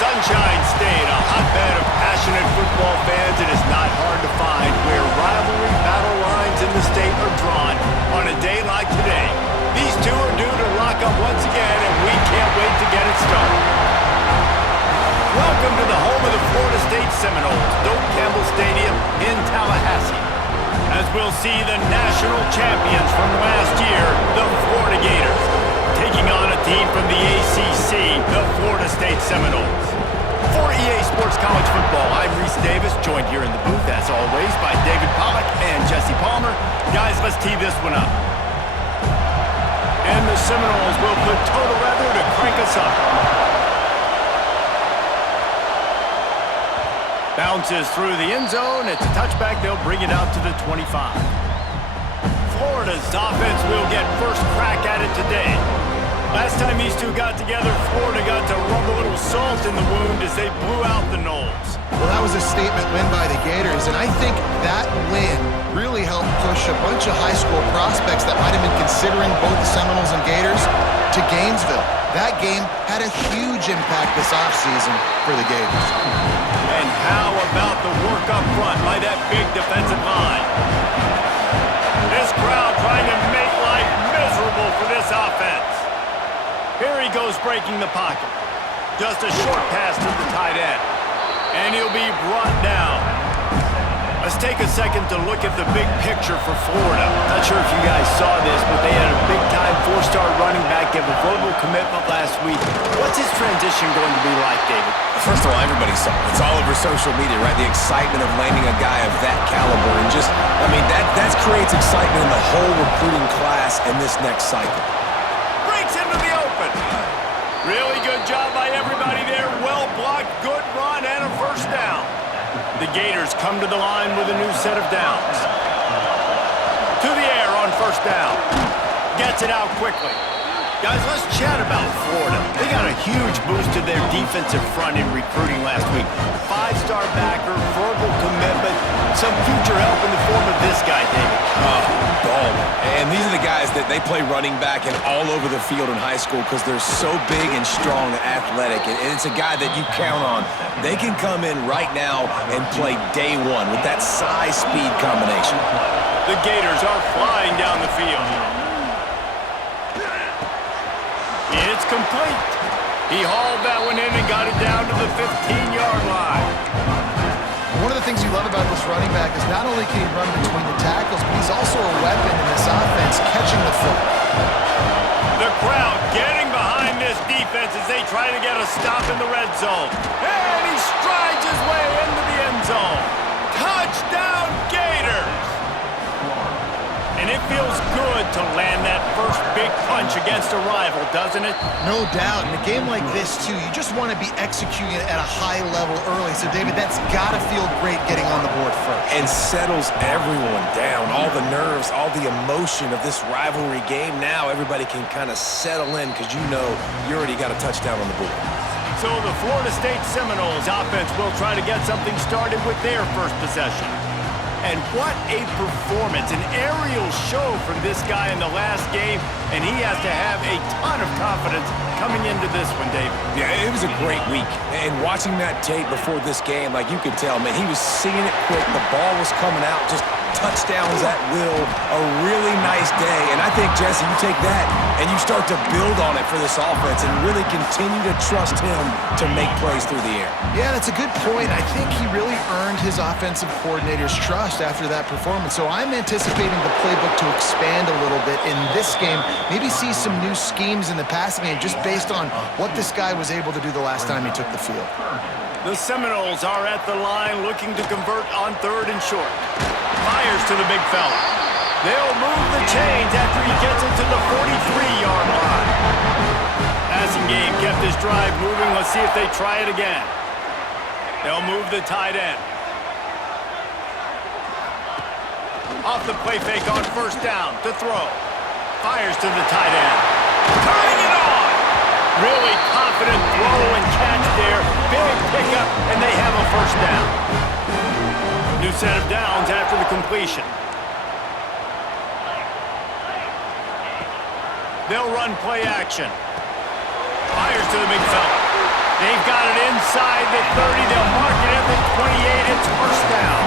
Sunshine State, a hotbed of passionate football fans, it is not hard to find where rivalry battle lines in the state are drawn on a day like today. These two are due to lock up once again, and we can't wait to get it started. Welcome to the home of the Florida State Seminoles, Doak Campbell Stadium in Tallahassee, as we'll see the national champions from last year, the Florida Gators, taking on a team from the ACC, the Florida State Seminoles. For EA Sports College Football, I'm Reese Davis, joined here in the booth, as always, by David Pollack and Jesse Palmer. Guys, let's tee this one up. And the Seminoles will put total weather to crank us up. Bounces through the end zone. It's a touchback. They'll bring it out to the 25. Florida's offense will get first crack at it today. Last time these two got together, Florida got to rub a little salt in the wound as they blew out the Noles. Well, that was a statement win by the Gators, and I think that win really helped push a bunch of high school prospects that might have been considering both the Seminoles and Gators to Gainesville. That game had a huge impact this offseason for the Gators. And how about the work up front by that big defensive line? This crowd trying to make life miserable for this offense. Here he goes breaking the pocket. Just a short pass to the tight end. And he'll be brought down. Let's take a second to look at the big picture for Florida. Not sure if you guys saw this, but they had a big-time four-star running back give a verbal commitment last week. What's his transition going to be like, David? First of all, everybody saw it. It's all over social media, right? The excitement of landing a guy of that caliber. And just, I mean, that creates excitement in the whole recruiting class in this next cycle. Breaks into the open. Really good job by everybody there. Well blocked, good run, and a first down. The Gators come to the line with a new set of downs. To the air on first down. Gets it out quickly. Guys, let's chat about Florida. They got a huge boost to their defensive front in recruiting last week. Five-star backer, verbal commitment, some future help in the form of this guy, David. Baller. And these are the guys that they play running back and all over the field in high school because they're so big and strong and athletic. And it's a guy that you count on. They can come in right now and play day one with that size-speed combination. The Gators are flying down the field. It's complete. He hauled that one in and got it down to the 15-yard line. One of the things you love about this running back is not only can he run between the tackles, but he's also a weapon in this offense, catching the football. The crowd getting behind this defense as they try to get a stop in the red zone. And he strides his way into the end zone. Touchdown, Gators! And it feels good to land that first big punch against a rival, doesn't it? No doubt. In a game like this, too, you just want to be executing it at a high level early. So, David, that's got to feel great getting on the board first. And settles everyone down. All the nerves, all the emotion of this rivalry game. Now everybody can kind of settle in because you know you already got a touchdown on the board. So the Florida State Seminoles offense will try to get something started with their first possession. And what a performance, an aerial show from this guy in the last game, and he has to have a ton of confidence coming into this one, David. Yeah, it was a great week. And watching that tape before this game, like you could tell, man, he was seeing it quick. The ball was coming out, just touchdowns at will. A really nice day. And I think, Jesse, you take that and you start to build on it for this offense and really continue to trust him to make plays through the air. Yeah, that's a good point. I think he really earned his offensive coordinator's trust after that performance. So I'm anticipating the playbook to expand a little bit in this game. Maybe see some new schemes in the passing game just based on what this guy was able to do the last time he took the field. The Seminoles are at the line looking to convert on third and short. Fires to the big fella. They'll move the chains after he gets it to the 43-yard line. Passing game kept this drive moving. Let's see if they try it again. They'll move the tight end. Off the play fake on first down to throw. Fires to the tight end. Turning it on! Really confident throw and catch there. Big pickup, and they have a first down. New set of downs after the completion. They'll run play action. Fires to the big fella. They've got it inside the 30. They'll mark it at the 28. It's first down.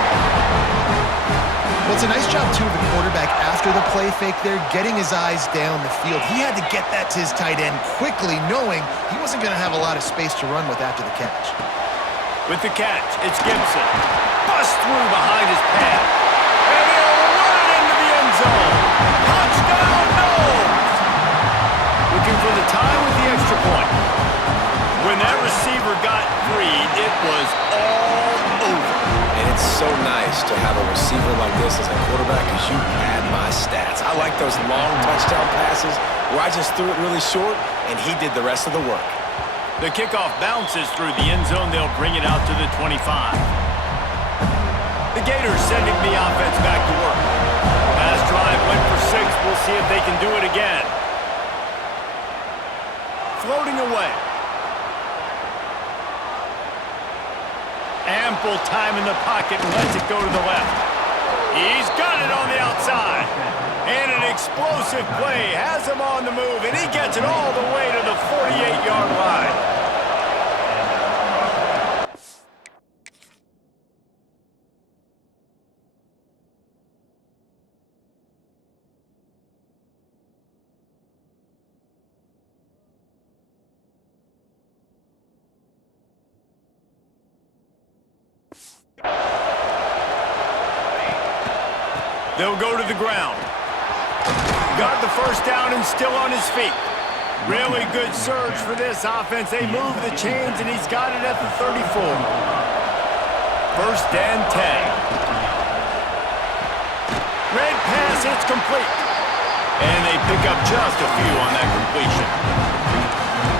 Well, it's a nice job, too, of the quarterback after the play fake there, getting his eyes down the field. He had to get that to his tight end quickly, knowing he wasn't going to have a lot of space to run with after the catch. With the catch, it's Gibson. Bust through behind his pad. And he'll run it into the end zone. Touchdown, Knowles! Looking for the tie with the extra point. When that receiver got freed, it was all over. And it's so nice to have a receiver like this as a quarterback because you pad my stats. I like those long touchdown passes where I just threw it really short and he did the rest of the work. The kickoff bounces through the end zone. They'll bring it out to the 25. The Gators sending the offense back to work. Last drive went for 6. We'll see if they can do it again. Floating away. Ample time in the pocket and lets it go to the left. He's got it on the outside. And an explosive play has him on the move, and he gets it all the way to the 48-yard line. They'll go to the ground. Got the first down and still on his feet. Really good surge for this offense. They move the chains, and he's got it at the 34. First and 10. Red pass, it's complete. And they pick up just a few on that completion.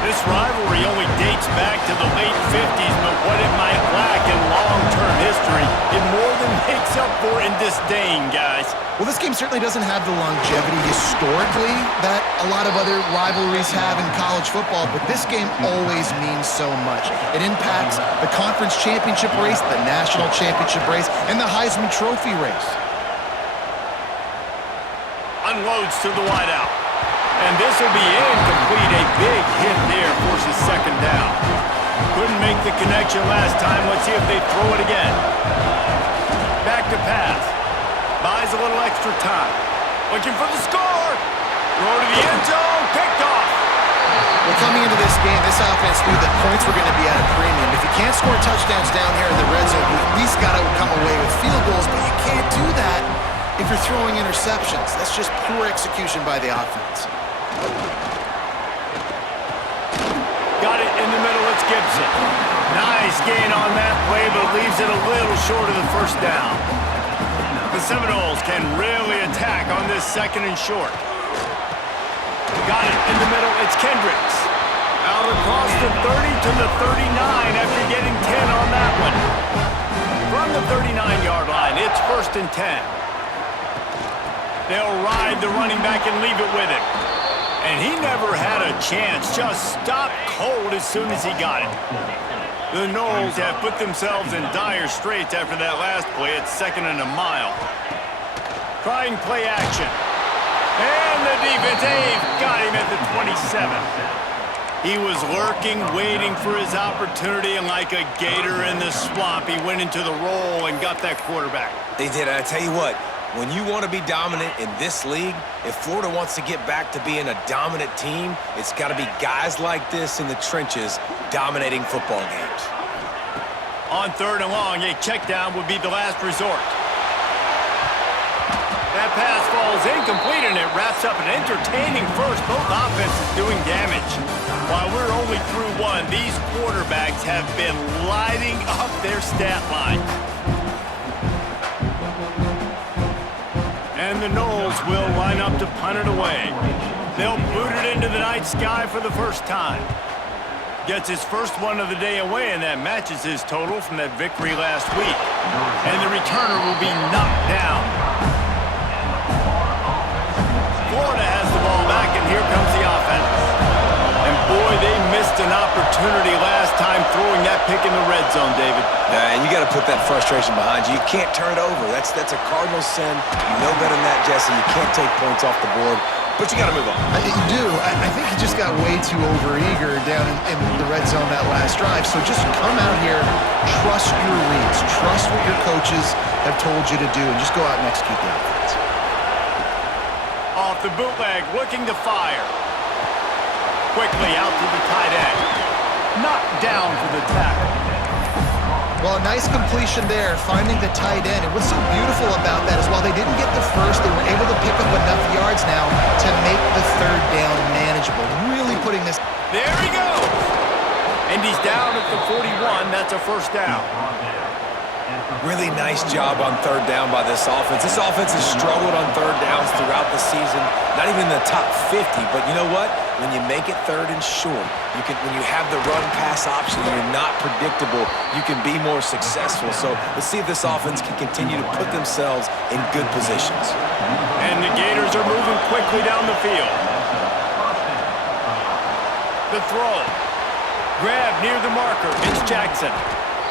This rivalry only dates back to the late 50s, but what it might lack in long-term history, it more than makes up for in disdain, guys. Well, this game certainly doesn't have the longevity historically that a lot of other rivalries have in college football, but this game always means so much. It impacts the conference championship race, the national championship race, and the Heisman Trophy race. Unloads to the wideout. And this will be incomplete. A big hit there forces second down. Couldn't make the connection last time. Let's see if they throw it again. Back to pass. Buys a little extra time. Looking for the score. Throw to the end zone. Picked off. Well, coming into this game, this offense knew that points were going to be at a premium. If you can't score touchdowns down here in the red zone, you at least got to come away with field goals, but you can't do that if you're throwing interceptions. That's just poor execution by the offense. Got it in the middle. It's Gibson. Nice gain on that play, but leaves it a little short of the first down. The Seminoles can really attack on this second and short. Got it in the middle. It's Kendricks. Out across the 30 to the 39 after getting 10 on that one. From the 39-yard line, it's first and 10. They'll ride the running back and leave it with him. And he never had a chance. Just stopped cold as soon as he got it. The Noles have put themselves in dire straits after that last play. It's second and a mile. Trying play action. And the defense, they've got him at the 27. He was lurking, waiting for his opportunity, and like a gator in the swamp, he went into the roll and got that quarterback. They did. I tell you what, when you want to be dominant in this league, if Florida wants to get back to being a dominant team, it's got to be guys like this in the trenches dominating football games. On third and long, a check down would be the last resort. That pass falls incomplete, and it wraps up an entertaining first. Both offenses doing damage. While we're only through one, these quarterbacks have been lighting up their stat line. And the Noles will line up to punt it away. They'll boot it into the night sky for the first time. Gets his first one of the day away, and that matches his total from that victory last week. And the returner will be knocked down. Florida has the ball back, and here comes the offense. And boy, they missed an opportunity last time throwing that pick in the red zone, David. And you got to put that frustration behind you. You can't turn it over. That's a cardinal sin. You know better than that, Jesse. You can't take points off the board. but you got to move on. You do. I think he just got way too overeager down in the red zone that last drive. So just come out here, trust your reads, trust what your coaches have told you to do, and just go out and execute the offense. Off the bootleg, looking to fire. Quickly out to the tight end. Knocked down for the tackle. Well, a nice completion there, finding the tight end. And what's so beautiful about that is while they didn't get the first, they were able to pick up enough yards now to make the third down manageable. Really putting this... There he goes! And he's down at the 41. That's a first down. Really nice job on third down by this offense. This offense has struggled on third downs throughout the season. Not even in the top 50, but you know what? When you make it third and short, when you have the run-pass option and you're not predictable, you can be more successful. So let's see if this offense can continue to put themselves in good positions. And the Gators are moving quickly down the field. The throw. Grab near the marker. It's Jackson.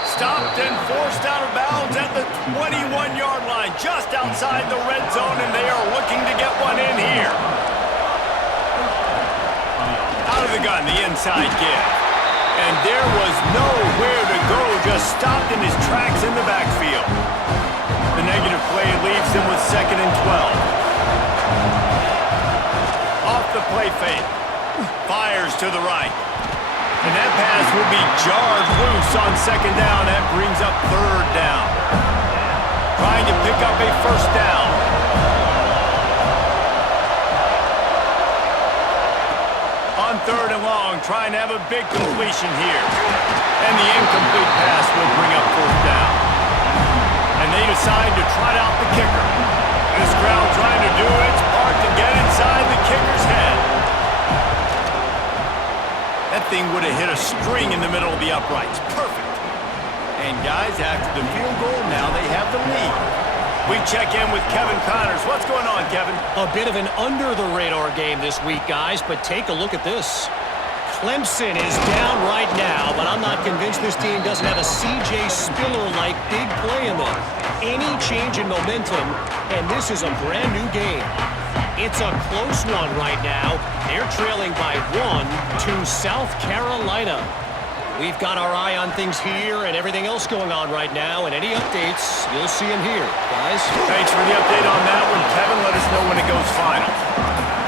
Stopped and forced out of bounds at the 21-yard line, just outside the red zone, and they are looking to get one in here. Out of the gun, the inside give. And there was nowhere to go, just stopped in his tracks in the backfield. The negative play leaves them with 2nd and 12. Off the play fake. Fires to the right. And that pass will be jarred loose on 2nd down. That brings up 3rd down. Trying to pick up a first down. On 3rd and long, trying to have a big completion here. And the incomplete pass will bring up 4th down. And they decide to trot out the kicker. This crowd trying to do its part to get inside the kicker's head. That thing would have hit a string in the middle of the uprights. Perfect. And guys, after the field goal, now they have the lead. We check in with Kevin Connors. What's going on, Kevin? A bit of an under-the-radar game this week, guys, but take a look at this. Clemson is down right now, but I'm not convinced this team doesn't have a C.J. Spiller-like big play in them. Any change in momentum, and this is a brand-new game. It's a close one right now. They're trailing by 1 to South Carolina. We've got our eye on things here and everything else going on right now, and any updates, you'll see them here, guys. Thanks for the update on that one, Kevin. Let us know when it goes final.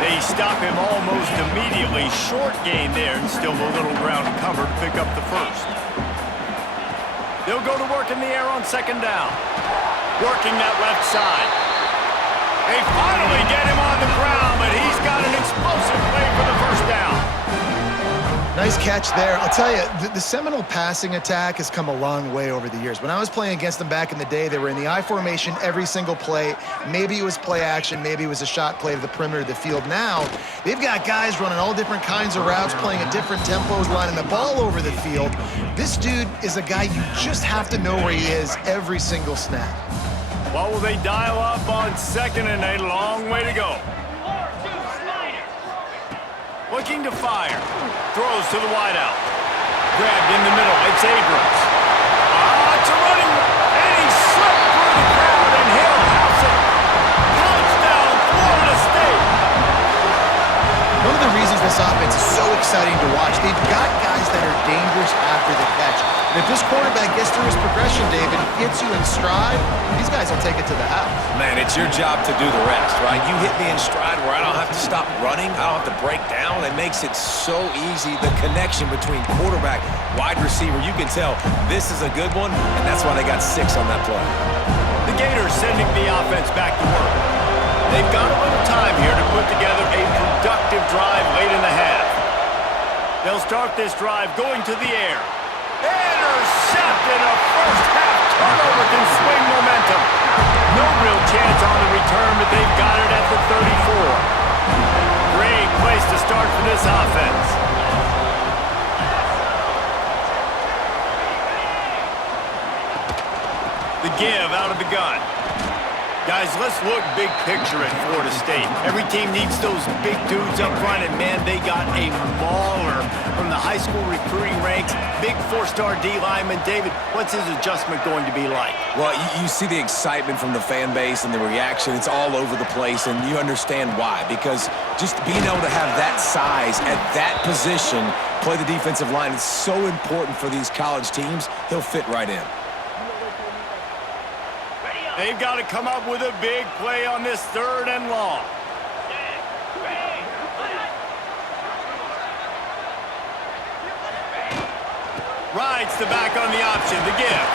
They stop him almost immediately. Short gain there, and still a little ground covered to pick up the first. They'll go to work in the air on 2nd down. Working that left side. They finally get him on the ground, but he's got an explosive play for the first down. Nice catch there. I'll tell you, the Seminole passing attack has come a long way over the years. When I was playing against them back in the day, they were in the I formation every single play. Maybe it was play action, maybe it was a shot play to the perimeter of the field. Now, they've got guys running all different kinds of routes, playing at different tempos, running the ball over the field. This dude is a guy you just have to know where he is every single snap. What will they dial up on 2nd and a long way to go? Looking to fire. Throws to the wideout. Grabbed in the middle. It's Abrams. It's a running. And he slipped through the crowd, and he'll house it. Touchdown, Florida State. One of the reasons this offense is so exciting to watch, they've got guys that are dangerous after the catch. And if this quarterback gets through his progression, David, hits you in stride, these guys will take it to the house. Man, it's your job to do the rest, right? You hit me in stride where I don't have to stop running. I don't have to break down. It makes it so easy. The connection between quarterback, wide receiver, you can tell this is a good one, and that's why they got 6 on that play. The Gators sending the offense back to work. They've got a little time here to put together a productive drive late in the half. They'll start this drive going to the air. Intercepted. A first-half turnover can swing momentum. No real chance on the return, but they've got it at the 34. Great place to start for this offense. The give out of the gun. Guys, let's look big picture at Florida State. Every team needs those big dudes up front, and man, they got a mauler from the high school recruiting ranks. Big four-star D lineman. David, what's his adjustment going to be like? Well, you see the excitement from the fan base and the reaction. It's all over the place, and you understand why. Because just being able to have that size at that position, play the defensive line, is so important for these college teams. He'll fit right in. They've got to come up with a big play on this 3rd and long. Rides the back on the option, the give.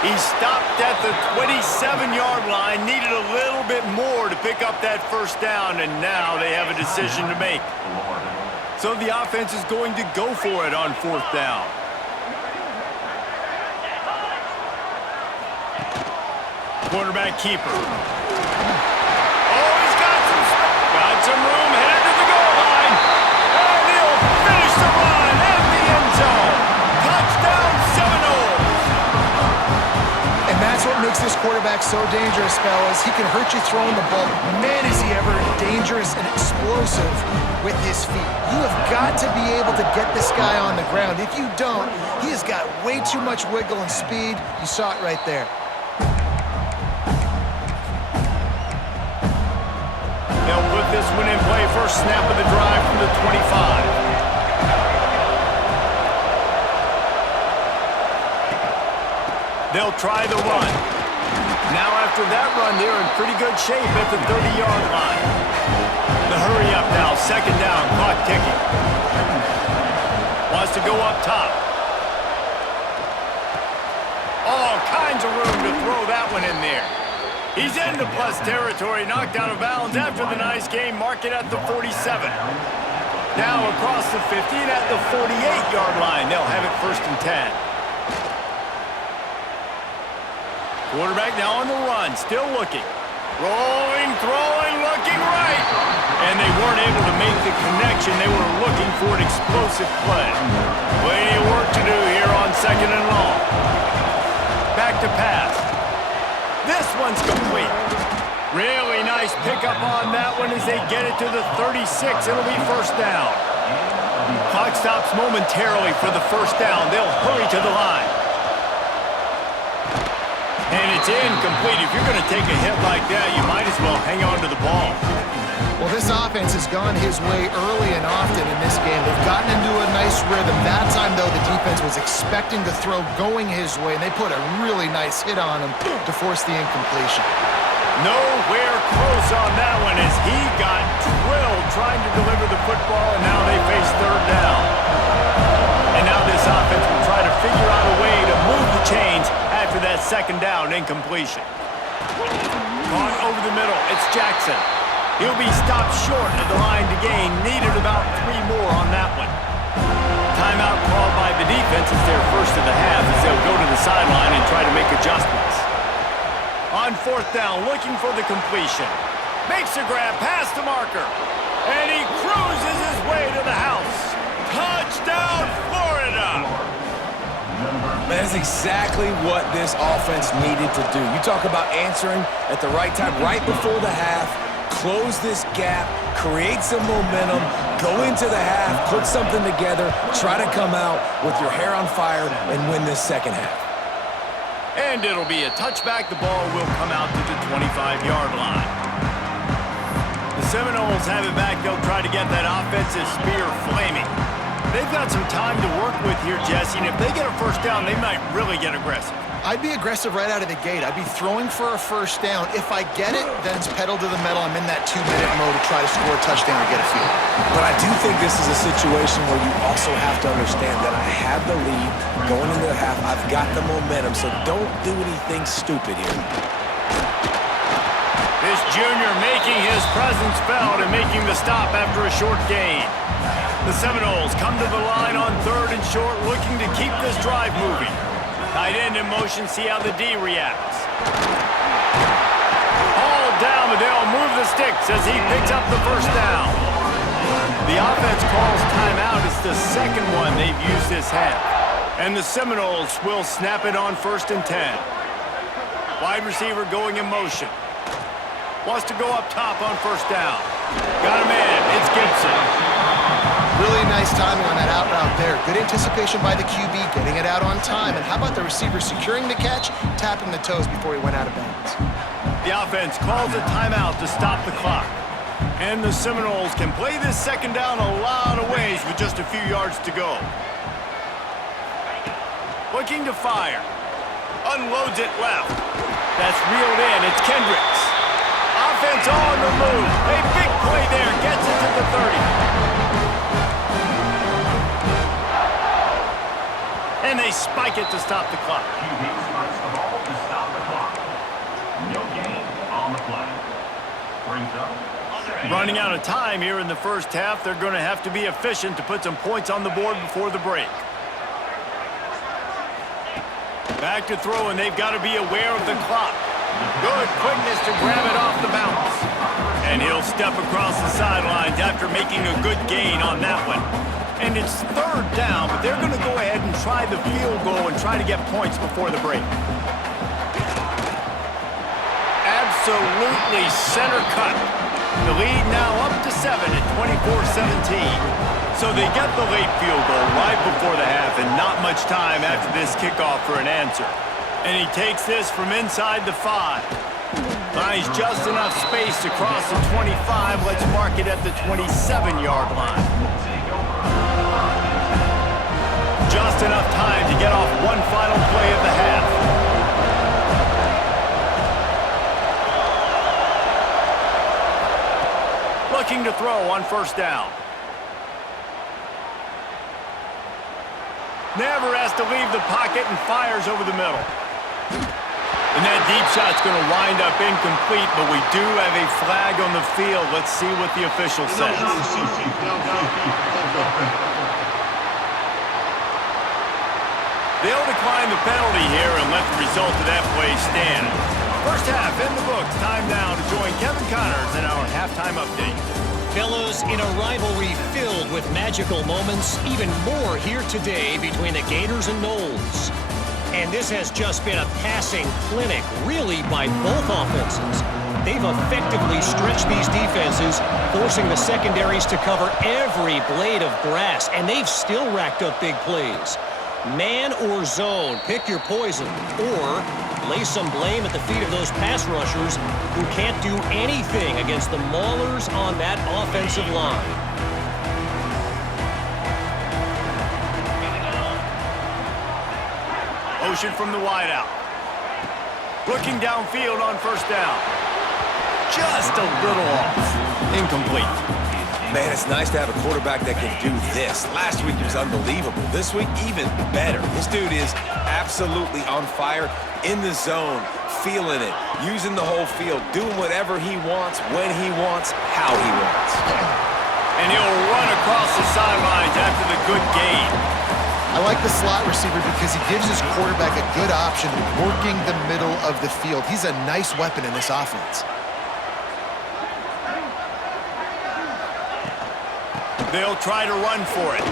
He stopped at the 27-yard line, needed a little bit more to pick up that 1st down, and now they have a decision to make. So the offense is going to go for it on 4th down. Quarterback keeper. Oh, he's got some room, headed to the goal line. And he'll finish the run at the end zone. Touchdown, Seminoles. And that's what makes this quarterback so dangerous, fellas. He can hurt you throwing the ball. Man, is he ever dangerous and explosive with his feet. You have got to be able to get this guy on the ground. If you don't, he has got way too much wiggle and speed. You saw it right there. They'll put this one in play. First snap of the drive from the 25. They'll try the run. Now after that run, they're in pretty good shape at the 30-yard line. The hurry up now, 2nd down, clock ticking. Wants to go up top. All kinds of room to throw that one in there. He's into plus territory, knocked out of bounds after the nice game, mark it at the 47. Now across the 50 and at the 48-yard line. They'll have it 1st and 10. Quarterback now on the run, still looking. Rolling, throwing, looking right. And they weren't able to make the connection. They were looking for an explosive play. Plenty of work to do here on 2nd and long. Back to pass. This one's complete. Really nice pickup on that one as they get it to the 36. It'll be 1st down. Clock stops momentarily for the 1st down. They'll hurry to the line. And it's incomplete. If you're going to take a hit like that, you might as well hang on to the ball. Well, this offense has gone his way early and often in this game. They've gotten into a nice rhythm. That time, though, the defense was expecting the throw going his way, and they put a really nice hit on him to force the incompletion. Nowhere close on that one as he got drilled trying to deliver the football, and now they face 3rd down. And now this offense will try to figure out a way to move the chains after that 2nd down incompletion. Caught over the middle. It's Jackson. He'll be stopped short of the line to gain. Needed about 3 more on that one. Timeout called by the defense is their 1st of the half as they'll go to the sideline and try to make adjustments. On 4th down, looking for the completion. Makes a grab past the marker. And he cruises his way to the house. Touchdown, Florida! That's exactly what this offense needed to do. You talk about answering at the right time, right before the half. Close this gap, create some momentum, go into the half, put something together, try to come out with your hair on fire and win this 2nd half. And it'll be a touchback. The ball will come out to the 25-yard line. The Seminoles have it back. They'll try to get that offensive spear flaming. They've got some time to work with here, Jesse, and if they get a 1st down, they might really get aggressive. I'd be aggressive right out of the gate. I'd be throwing for a 1st down. If I get it, then it's pedal to the metal. I'm in that 2-minute mode to try to score a touchdown or get a field. But I do think this is a situation where you also have to understand that I have the lead going into the half. I've got the momentum, so don't do anything stupid here. This junior making his presence felt and making the stop after a short gain. The Seminoles come to the line on 3rd and short, looking to keep this drive moving. Tight end in motion, see how the D reacts. All down, but they'll move the sticks as he picks up the 1st down. The offense calls timeout. It's the 2nd one they've used this half. And the Seminoles will snap it on 1st and 10. Wide receiver going in motion. Wants to go up top on first down. Got him in. It's Gibson. Really nice timing on that out route there. Good anticipation by the QB, getting it out on time. And how about the receiver securing the catch, tapping the toes before he went out of bounds? The offense calls a timeout to stop the clock. And the Seminoles can play this second down a lot of ways with just a few yards to go. Looking to fire. Unloads it left. That's reeled in. It's Kendricks. Offense on the move. A big play there. Gets it to the 30. And they spike it to stop the clock. QB spikes the ball to stop the clock. No gain on the play. Brings up. Running out of time here in the first half. They're going to have to be efficient to put some points on the board before the break. Back to throw, and they've got to be aware of the clock. Good quickness to grab it off the bounce. And he'll step across the sidelines after making a good gain on that one. And it's third down, but they're going to go ahead and try the field goal and try to get points before the break. Absolutely center cut. The lead now up to 7 at 24-17. So they get the late field goal right before the half and not much time after this kickoff for an answer. And he takes this from inside the 5. Finds just enough space to cross the 25. Let's mark it at the 27-yard line. Just enough time to get off one final play of the half. Looking to throw on first down. Never has to leave the pocket and fires over the middle. And that deep shot's going to wind up incomplete, but we do have a flag on the field. Let's see what the official says. They'll decline the penalty here and let the result of that play stand. First half in the books. Time now to join Kevin Connors in our halftime update. Fellas, in a rivalry filled with magical moments, even more here today between the Gators and Noles. And this has just been a passing clinic, really, by both offenses. They've effectively stretched these defenses, forcing the secondaries to cover every blade of grass, and they've still racked up big plays. Man or zone, pick your poison, or lay some blame at the feet of those pass rushers who can't do anything against the maulers on that offensive line. Motion from the wideout. Looking downfield on first down. Just a little off. Incomplete. Man, it's nice to have a quarterback that can do this. Last week he was unbelievable. This week, even better. This dude is absolutely on fire, in the zone, feeling it, using the whole field, doing whatever he wants, when he wants, how he wants. And he'll run across the sidelines after the good gain. I like the slot receiver because he gives his quarterback a good option working the middle of the field. He's a nice weapon in this offense. They'll try to run for it.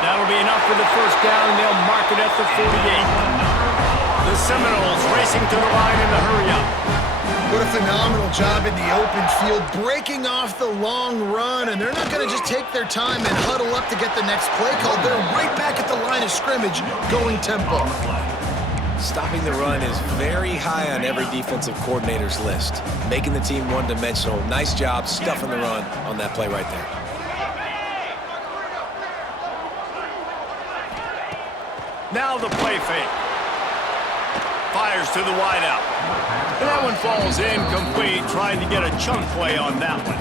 That'll be enough for the first down, and they'll mark it at the 48. The Seminoles racing to the line in the hurry-up. What a phenomenal job in the open field, breaking off the long run, and they're not going to just take their time and huddle up to get the next play called. They're right back at the line of scrimmage, going tempo. Stopping the run is very high on every defensive coordinator's list. Making the team one-dimensional. Nice job stuffing the run on that play right there. Now the play fake. Fires to the wideout. And that one falls incomplete, trying to get a chunk play on that one.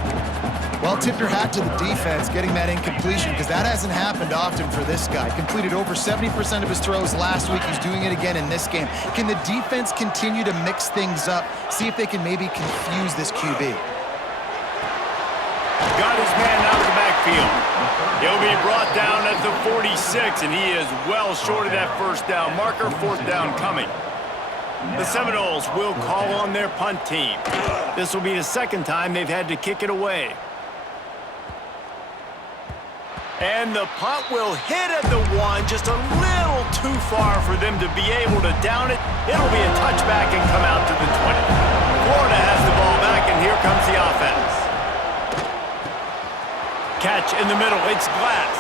Well, tip your hat to the defense getting that incompletion because that hasn't happened often for this guy. Completed over 70% of his throws last week. He's doing it again in this game. Can the defense continue to mix things up? See if they can maybe confuse this QB. Got his man out of the backfield. He'll be brought down at the 46, and he is well short of that first down marker. Fourth down coming. The Seminoles will call on their punt team. This will be the second time they've had to kick it away. And the punt will hit at the 1, just a little too far for them to be able to down it. It'll be a touchback and come out to the 20. Florida has the ball back, and here comes the offense. Catch in the middle, it's Glass.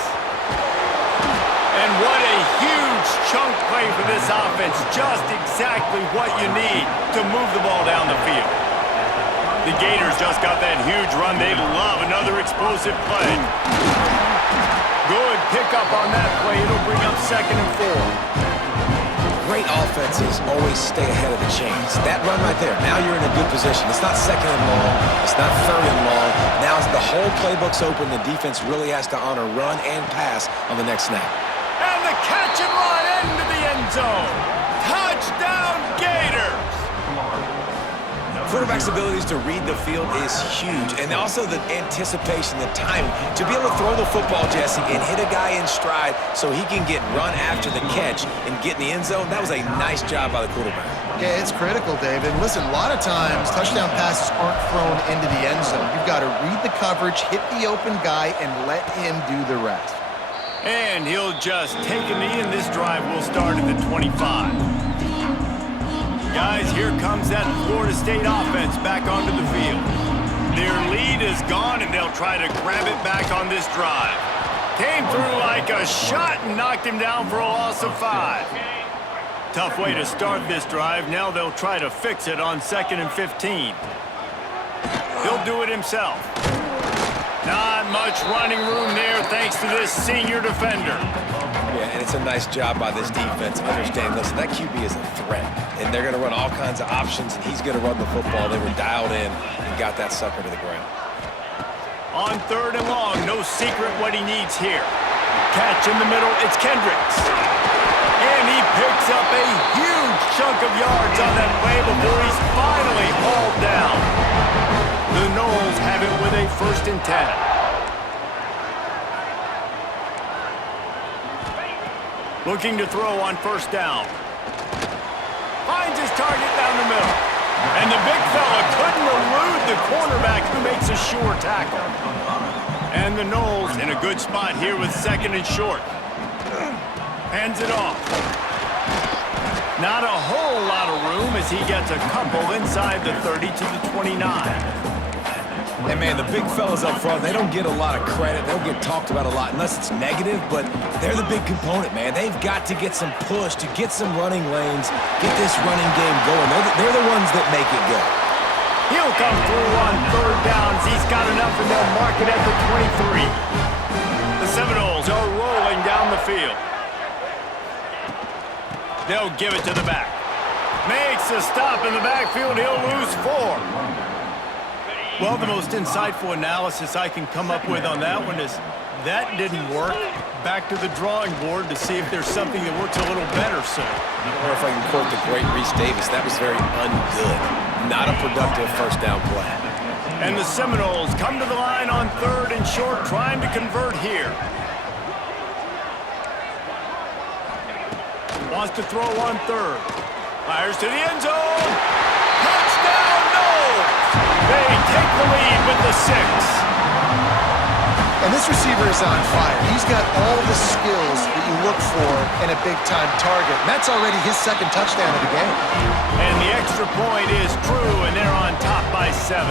And what a huge chunk play for this offense. Just exactly what you need to move the ball down the field. The Gators just got that huge run. They love another explosive play. Good pickup on that play. It'll bring up 2nd and 4. Great offenses always stay ahead of the chains. That run right there, now you're in a good position. It's not 2nd and long. It's not 3rd and long. Now the whole playbook's open. The defense really has to honor run and pass on the next snap. And the catch and run into the end zone. Touchdown, Gators! Quarterback's abilities to read the field is huge, and also the anticipation, the timing. To be able to throw the football, Jesse, and hit a guy in stride so he can get run after the catch and get in the end zone, that was a nice job by the quarterback. Yeah, it's critical, David. Listen, a lot of times touchdown passes aren't thrown into the end zone. You've got to read the coverage, hit the open guy, and let him do the rest. And he'll just take a knee, and this drive will start at the 25. Guys, here comes that Florida State offense back onto the field. Their lead is gone, and they'll try to grab it back on this drive. Came through like a shot and knocked him down for a loss of 5. Tough way to start this drive. Now they'll try to fix it on 2nd and 15. He'll do it himself. Not much running room there thanks to this senior defender. Yeah, and it's a nice job by this defense. Understand, listen, that QB is a threat, and they're going to run all kinds of options, and he's going to run the football. They were dialed in and got that sucker to the ground. On 3rd and long, no secret what he needs here. Catch in the middle, it's Kendricks. And he picks up a huge chunk of yards on that play before he's finally hauled down. The Noles have it with a 1st and 10. Looking to throw on 1st down. Finds his target down the middle. And the big fella couldn't elude the cornerback who makes a sure tackle. And the Noles in a good spot here with 2nd and short. Hands it off. Not a whole lot of room as he gets a couple inside the 30 to the 29. And, man, the big fellas up front, they don't get a lot of credit. They don't get talked about a lot unless it's negative, but they're the big component, man. They've got to get some push, to get some running lanes, get this running game going. They're the ones that make it go. He'll come through on 3rd downs. He's got enough, and they'll mark it at the 23. The Seminoles are rolling down the field. They'll give it to the back. Makes a stop in the backfield. He'll lose 4. Well, the most insightful analysis I can come up with on that one is that didn't work. Back to the drawing board to see if there's something that works a little better, sir. Or if I can quote the great Reese Davis, that was very ungood. Not a productive 1st down play. And the Seminoles come to the line on 3rd and short, trying to convert here. Wants to throw on 3rd. Fires to the end zone. Touchdown, Noles! They take the lead with the 6. And this receiver is on fire. He's got all the skills that you look for in a big-time target. And that's already his 2nd touchdown of the game. And the extra point is true, and they're on top by 7.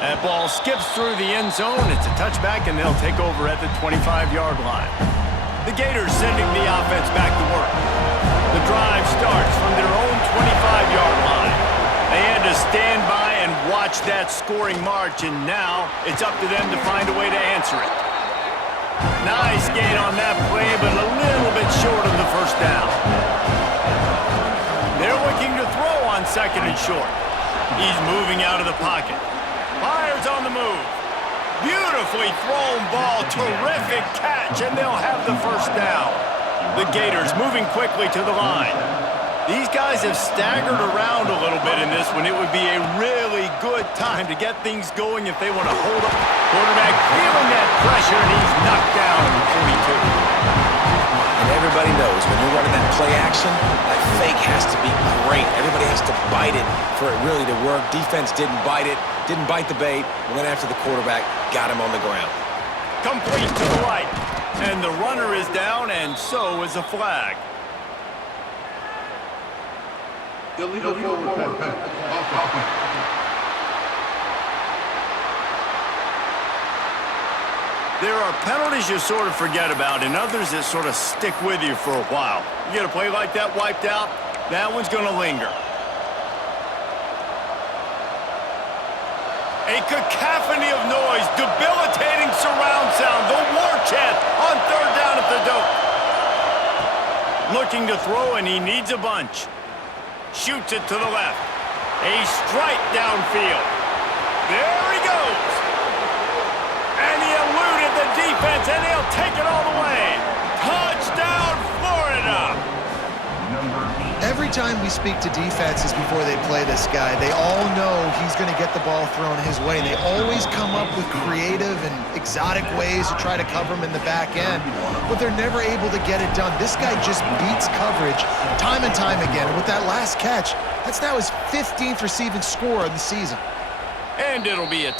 That ball skips through the end zone. It's a touchback, and they'll take over at the 25-yard line. The Gators sending the offense back to work. The drive starts from their own 25-yard line. They had to stand by and watch that scoring march, and now it's up to them to find a way to answer it. Nice gain on that play, but a little bit short of the 1st down. They're looking to throw on 2nd and short. He's moving out of the pocket. Fires on the move. Beautifully thrown ball. Terrific catch, and they'll have the 1st down. The Gators moving quickly to the line. These guys have staggered around a little bit in this one. It would be a really good time to get things going if they want to hold up. Quarterback feeling that pressure, and he's knocked down at the 42. And Everybody knows when you're running that play action, that fake has to be great. Everybody has to bite it for it really to work. Defense didn't bite it, didn't bite the bait, went after the quarterback, got him on the ground. Complete to the right. And the runner is down, and so is a flag. Illegal forward pass. There are penalties you sort of forget about and others that sort of stick with you for a while. You get a play like that wiped out, that one's going to linger. A cacophony of noise, debilitating surround sound, the war chant on third down at the dope. Looking to throw, and he needs a bunch. Shoots it to the left. A strike downfield. There he goes. And he eluded the defense, and he'll take it all the way. Touchdown, Florida! Every time we speak to defenses before they play this guy, they all know he's going to get the ball thrown his way. And they always come up with creative and exotic ways to try to cover him in the back end, but they're never able to get it done. This guy just beats coverage time and time again. And with that last catch, that's now his 15th receiving score of the season. And it'll be a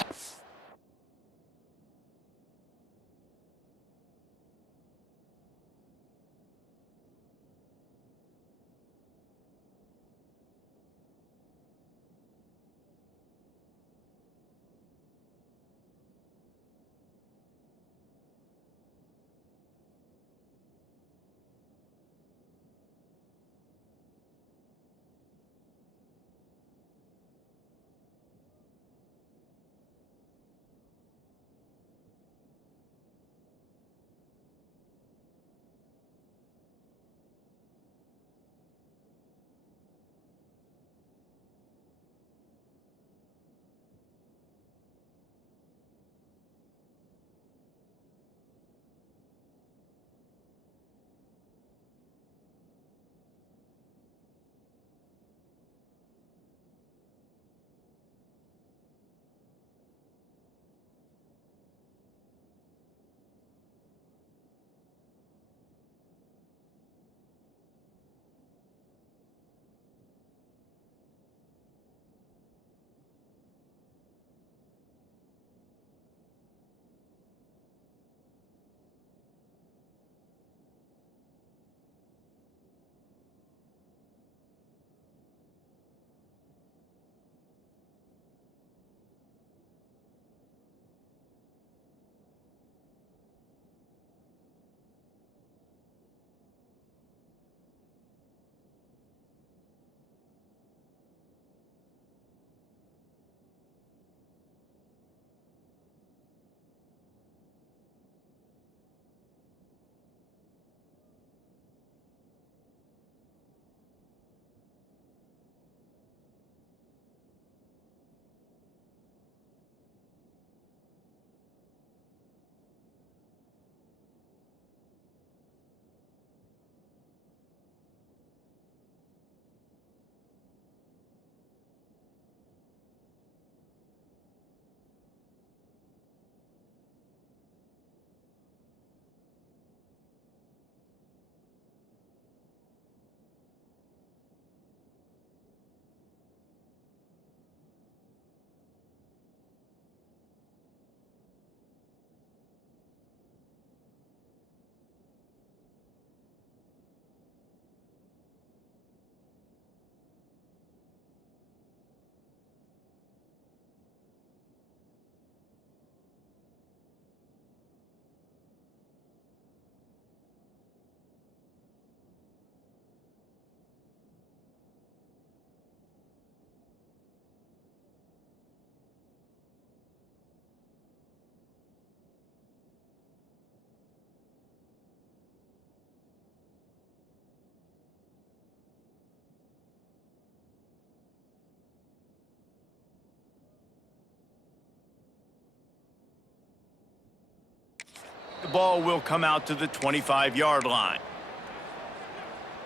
The ball will come out to the 25-yard line.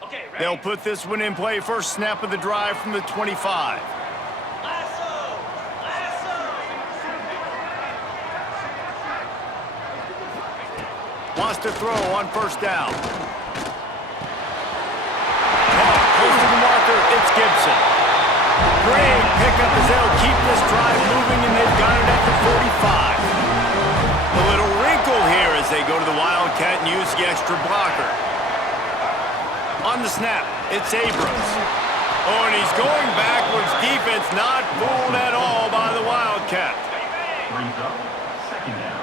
Okay, ready? They'll put this one in play first snap of the drive from the 25. Lasso! Lasso! Wants to throw on first down. It's Gibson. Great pickup as they'll keep this drive moving, and they've got it at the 45. A little wrinkle here as they go to the Wildcat and use the extra blocker. On the snap, it's Abrams. Oh, and he's going backwards. Defense not fooled at all by the Wildcat. Brings up second down.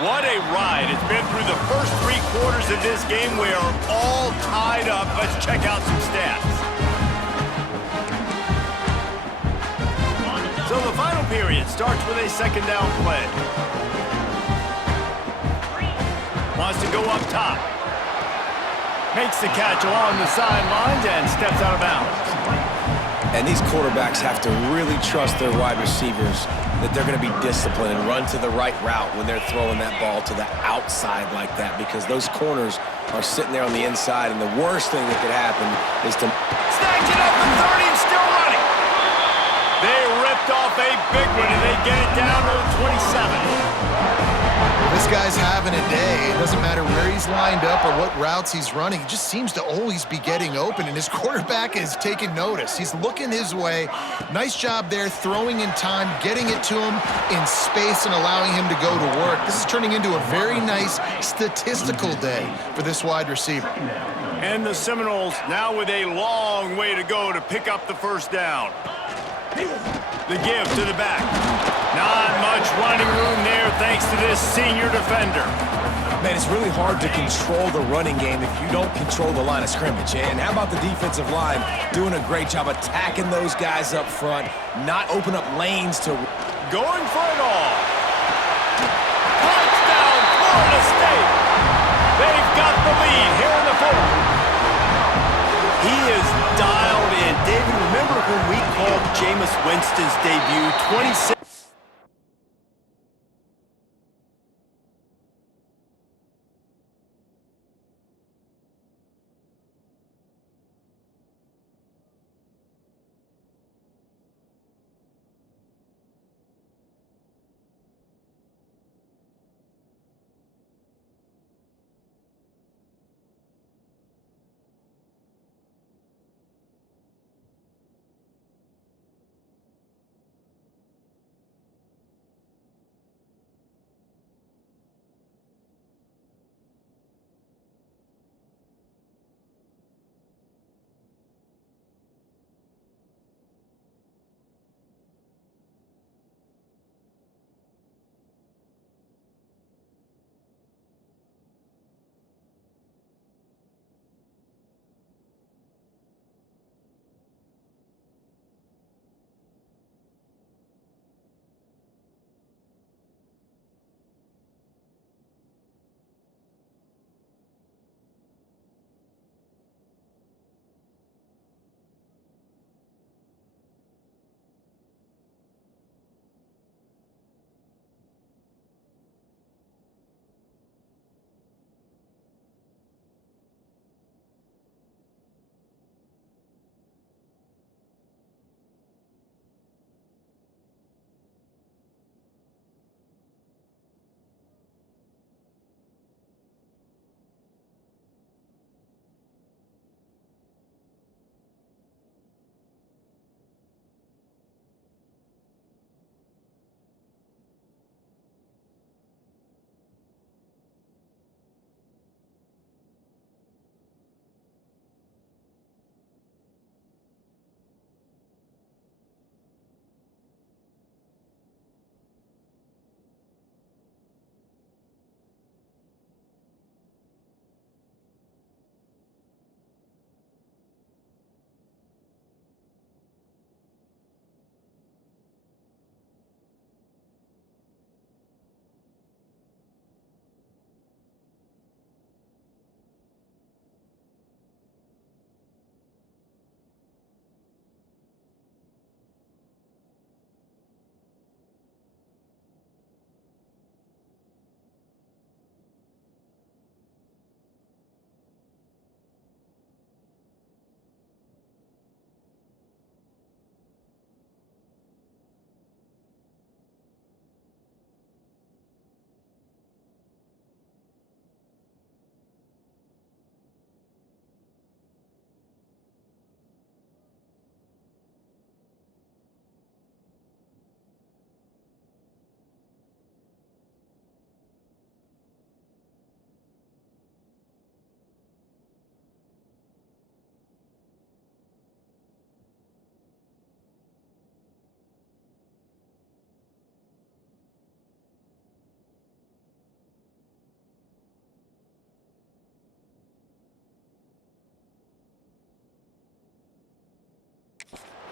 What a ride. It's been through the first 3 quarters of this game. We are all tied up. Let's check out some stats. So the final period starts with a second down play. Wants to go up top. Makes the catch along the sidelines and steps out of bounds. And these quarterbacks have to really trust their wide receivers that they're going to be disciplined and run to the right route when they're throwing that ball to the outside like that, because those corners are sitting there on the inside, and the worst thing that could happen is to... Snagged it up the 30 and still running. They ripped off a big one, and they get it down to the 27. This guy's having a day. It doesn't matter where he's lined up or what routes he's running. He just seems to always be getting open, and his quarterback is taking notice. He's looking his way. Nice job there, throwing in time, getting it to him in space and allowing him to go to work. This is turning into a very nice statistical day for this wide receiver. And the Seminoles now with a long way to go to pick up the first down. The give to the back. Not much running room there thanks to this senior defender. Man, it's really hard to control the running game if you don't control the line of scrimmage. And how about the defensive line doing a great job attacking those guys up front, not open up lanes to... Going for it all. Touchdown, Florida State. They've got the lead here in the fourth. He is dialed in. David, remember when we called Jameis Winston's debut 26...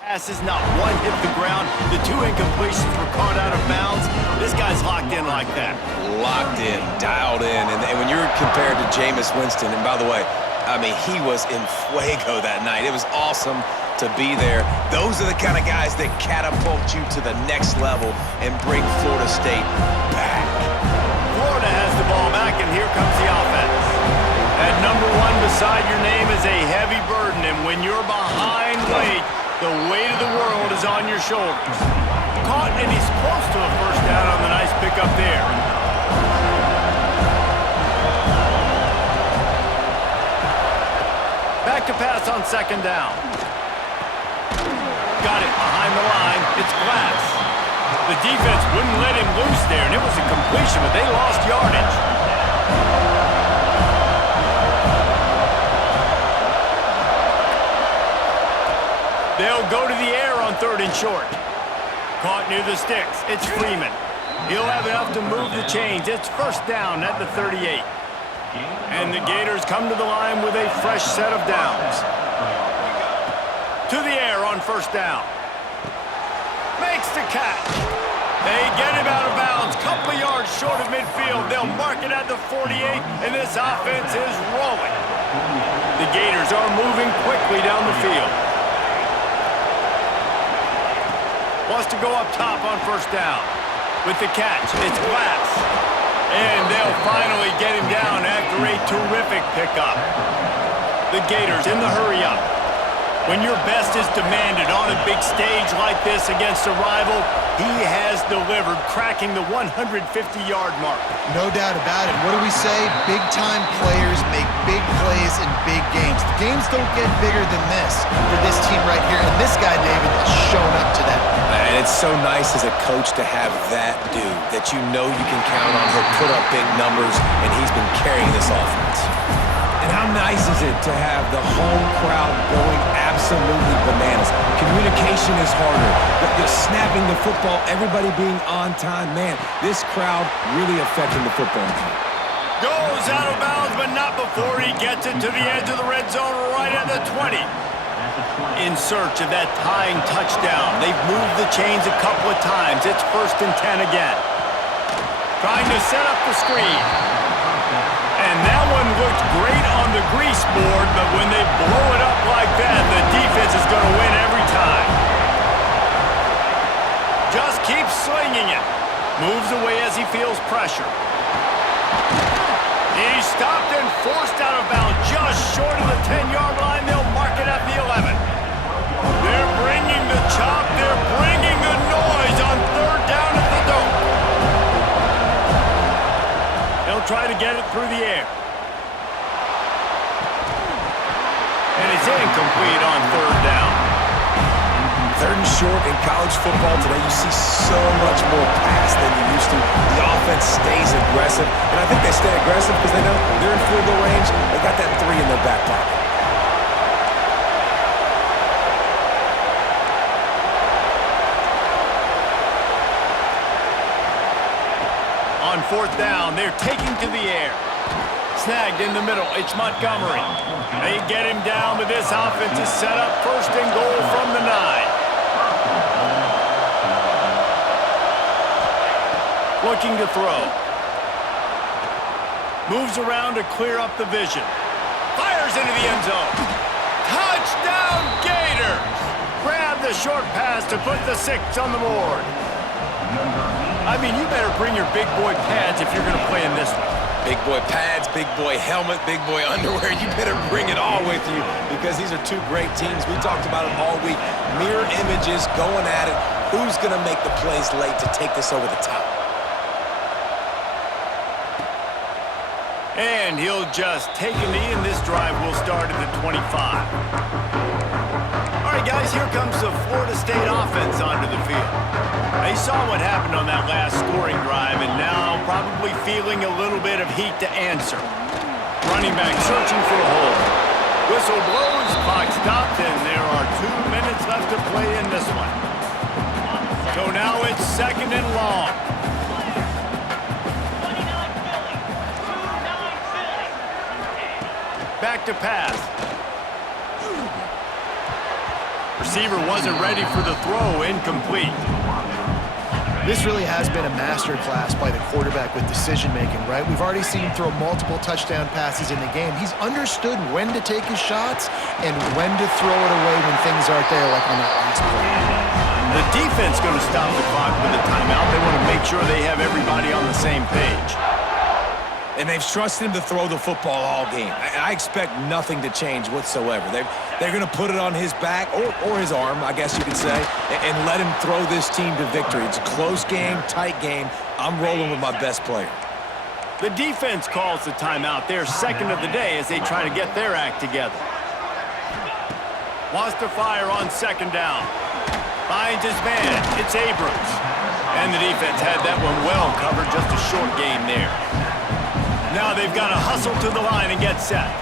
Passes, not one hit the ground. The 2 incompletions were caught out of bounds. This guy's locked in like that. Locked in, dialed in. And when you're compared to Jameis Winston, and by the way, I mean, he was in fuego that night. It was awesome to be there. Those are the kind of guys that catapult you to the next level and bring Florida State back. Florida has the ball back, and here comes the offense. That number 1 beside your name is a heavy burden, and when you're behind weight, the weight of the world is on your shoulders. Caught, and he's close to a first down on the nice pickup there. Back to pass on 2nd down. Got it behind the line. It's Glass. The defense wouldn't let him loose there, and it was a completion, but they lost yardage. They'll go to the air on 3rd and short. Caught near the sticks. It's Freeman. He'll have enough to move the chains. It's 1st down at the 38. And the Gators come to the line with a fresh set of downs. To the air on 1st down. Makes the catch. They get him out of bounds. Couple of yards short of midfield. They'll mark it at the 48, and this offense is rolling. The Gators are moving quickly down the field. Wants to go up top on 1st down. With the catch, it's Glass. And they'll finally get him down after a terrific pickup. The Gators in the hurry-up. When your best is demanded on a big stage like this against a rival, he has delivered, cracking the 150-yard mark. No doubt about it. What do we say? Big-time players make big plays in big games. The games don't get bigger than this for this team right here, and this guy, David, has shown up to that. And it's so nice as a coach to have that dude that you know you can count on. He'll put up big numbers, and he's been carrying this offense. And how nice is it to have the home crowd going absolutely bananas? Communication is harder. The snapping the football, everybody being on time. Man, this crowd really affecting the football game. Goes out of bounds, but not before he gets it to the edge of the red zone right at the 20. In search of that tying touchdown. They've moved the chains a couple of times. It's 1st and 10 again. Trying to set up the screen. And that one looked great on the grease board, but when they blow it up like that, the defense is going to win every time. Just keeps slinging it. Moves away as he feels pressure. He's stopped and forced out of bounds just short of the 10-yard line. They'll mark it at the 11. They're bringing the chop. They're bringing the noise on 3rd down at the dome. They'll try to get it through the air. And it's incomplete on 3rd down. 3rd and short in college football today, you see so much more pass than you used to. The offense stays aggressive, and I think they stay aggressive because they know they're in field goal range. They got that 3 in their back pocket. On 4th down, they're taking to the air. Snagged in the middle, it's Montgomery. They get him down, but this offense is set up 1st and goal from the 9. Looking to throw. Moves around to clear up the vision. Fires into the end zone. Touchdown, Gators! Grab the short pass to put the 6 on the board. I mean, you better bring your big boy pads if you're going to play in this one. Big boy pads, big boy helmet, big boy underwear. You better bring it all with you because these are 2 great teams. We talked about it all week. Mirror images going at it. Who's going to make the plays late to take this over the top? And he'll just take a knee, and this drive will start at the 25. All right, guys, here comes the Florida State offense onto the field. They saw what happened on that last scoring drive, and now probably feeling a little bit of heat to answer. Running back searching for a hole. Whistle blows, clock stopped, and there are 2 minutes left to play in this one. So now it's 2nd and long. Back to pass. receiver wasn't ready for the throw, incomplete. This really has been a masterclass by the quarterback with decision-making, right? We've already seen him throw multiple touchdown passes in the game. He's understood when to take his shots and when to throw it away when things aren't there, like on that last play. The defense going to stop the clock with a timeout. They want to make sure they have everybody on the same page. And they've trusted him to throw the football all game. I expect nothing to change whatsoever. They're going to put it on his back, or his arm, I guess you could say, and let him throw this team to victory. It's a close game, tight game. I'm rolling with my best player. The defense calls the timeout. They're second of the day as they try to get their act together. Wants to fire on second down. Finds his man. It's Abrams. And the defense had that one well covered. Just a short game there. Now they've got to hustle to the line and get set.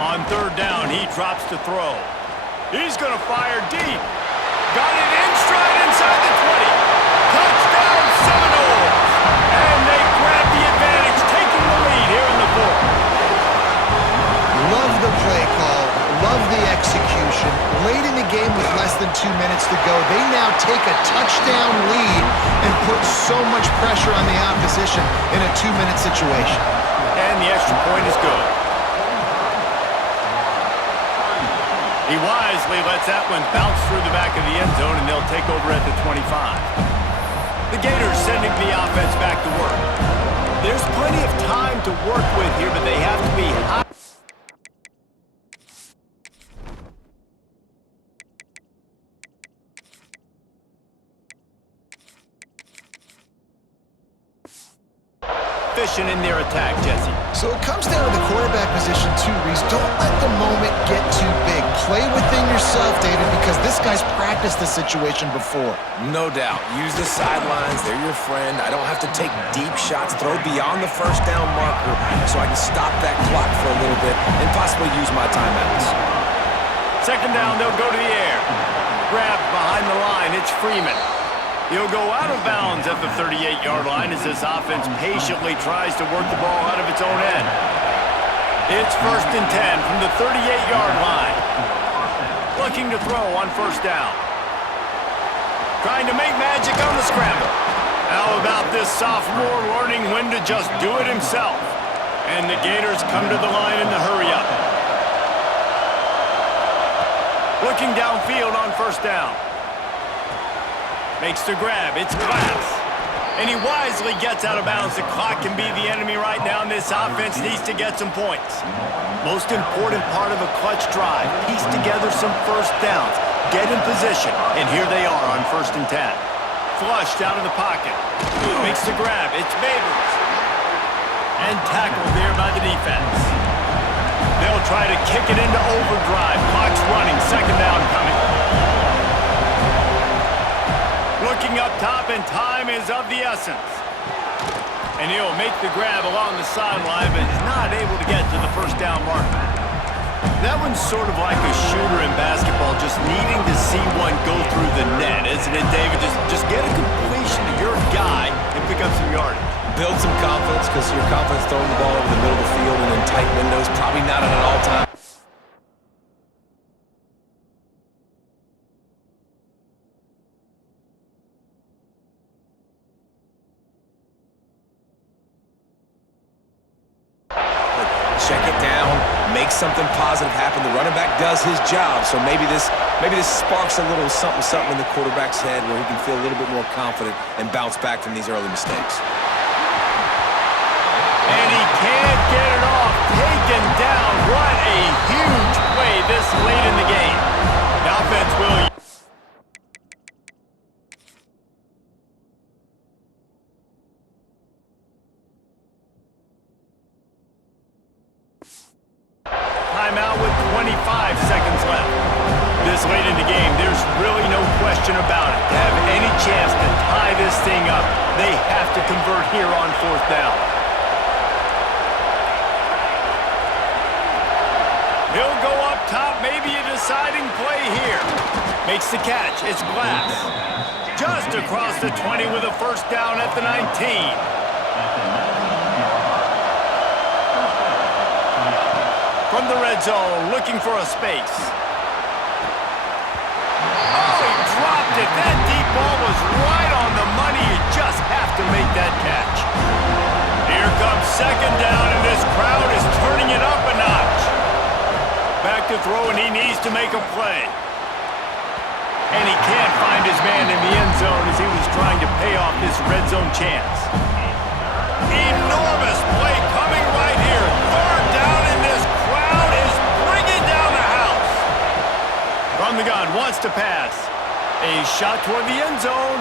On third down, he drops to throw. He's going to fire deep. Got it in stride inside the 20. Touchdown Seminoles! And they grab the advantage, taking the lead here in the fourth. Love the play call. Love the execution. Late in the game with less than 2 minutes to go, they now take a touchdown lead and put so much pressure on the opposition in a 2-minute situation. And the extra point is good. He wisely lets that one bounce through the back of the end zone, and they'll take over at the 25. The Gators sending the offense back to work. There's plenty of time to work with here, but they have to be high. In their attack, Jesse. So it comes down to the quarterback position too, Reese. Don't let the moment get too big. Play within yourself, David, because this guy's practiced the situation before. No doubt. Use the sidelines. They're your friend. I don't have to take deep shots, throw beyond the first down marker so I can stop that clock for a little bit and possibly use my timeouts. Second down, they'll go to the air. Grabbed behind the line. It's Freeman. He'll go out of bounds at the 38-yard line as this offense patiently tries to work the ball out of its own end. It's 1st and 10 from the 38-yard line. Looking to throw on first down. Trying to make magic on the scramble. How about this sophomore learning when to just do it himself? And the Gators come to the line in the hurry-up. Looking downfield on first down. Makes the grab. It's Glass. And he wisely gets out of bounds. The clock can be the enemy right now, and this offense needs to get some points. Most important part of a clutch drive. Piece together some first downs. Get in position. And here they are on 1st and 10. Flushed out of the pocket. Makes the grab. It's Babers. And tackled there by the defense. They'll try to kick it into overdrive. Clock's running. Second down coming. Looking up top, and time is of the essence. And he'll make the grab along the sideline, but is not able to get to the first down marker. That one's sort of like a shooter in basketball, just needing to see one go through the net, isn't it, David? Just get a completion to your guy and pick up some yardage. Build some confidence, because your confidence throwing the ball over the middle of the field and in tight windows, probably not at an all-time. Check it down, make something positive happen. The running back does his job, so maybe this sparks a little something in the quarterback's head where he can feel a little bit more confident and bounce back from these early mistakes. And he can't get it off. Taken down. What a huge play this late in the game. The offense will... Timeout with 25 seconds left. This late in the game, there's really no question about it. To have any chance to tie this thing up, they have to convert here on 4th down. He'll go up top, maybe a deciding play here. Makes the catch, it's Glass. Just across the 20 with a first down at the 19. From the red zone, looking for a space. If that deep ball was right on the money, you just have to make that catch. Here comes second down, and this crowd is turning it up a notch. Back to throw, and he needs to make a play. And he can't find his man in the end zone as he was trying to pay off this red zone chance. Enormous play coming right here. Third down, and this crowd is bringing down the house. From the gun, wants to pass. A shot toward the end zone.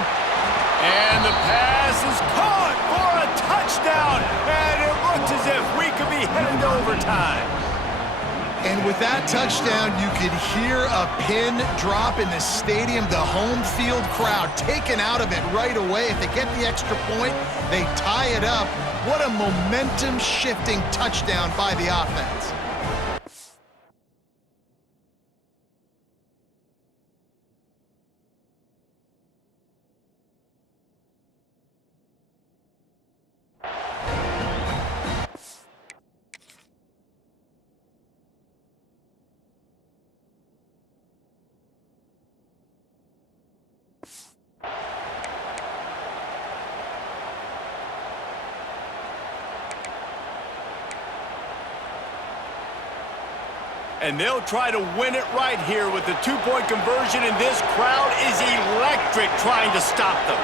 And the pass is caught for a touchdown. And it looks as if we could be heading to overtime. And with that touchdown, you could hear a pin drop in the stadium. The home field crowd taken out of it right away. If they get the extra point, they tie it up. What a momentum-shifting touchdown by the offense. And they'll try to win it right here with the two-point conversion, and this crowd is electric trying to stop them.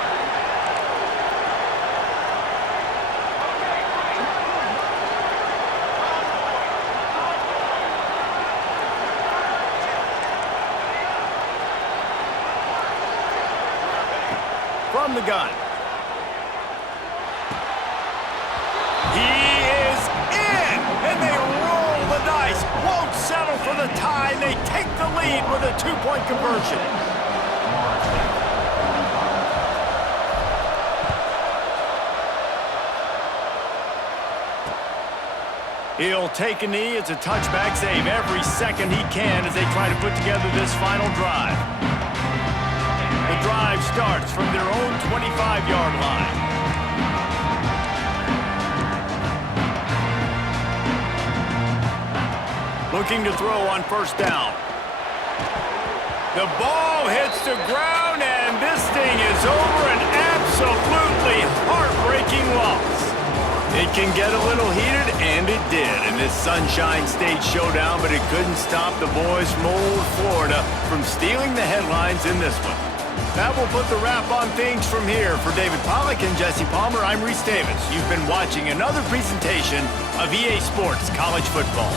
From the gun. He is in, and they roll the dice. Won't settle for the tie. They take the lead with a two-point conversion. He'll take a knee. It's a touchback save every second he can as they try to put together this final drive. The drive starts from their own 25-yard line. Looking to throw on first down. The ball hits the ground, and this thing is over. An absolutely heartbreaking loss. It can get a little heated, and it did in this Sunshine State showdown, but it couldn't stop the boys from old Florida from stealing the headlines in this one. That will put the wrap on things from here. For David Pollack and Jesse Palmer, I'm Reese Davis. You've been watching another presentation of EA Sports College Football.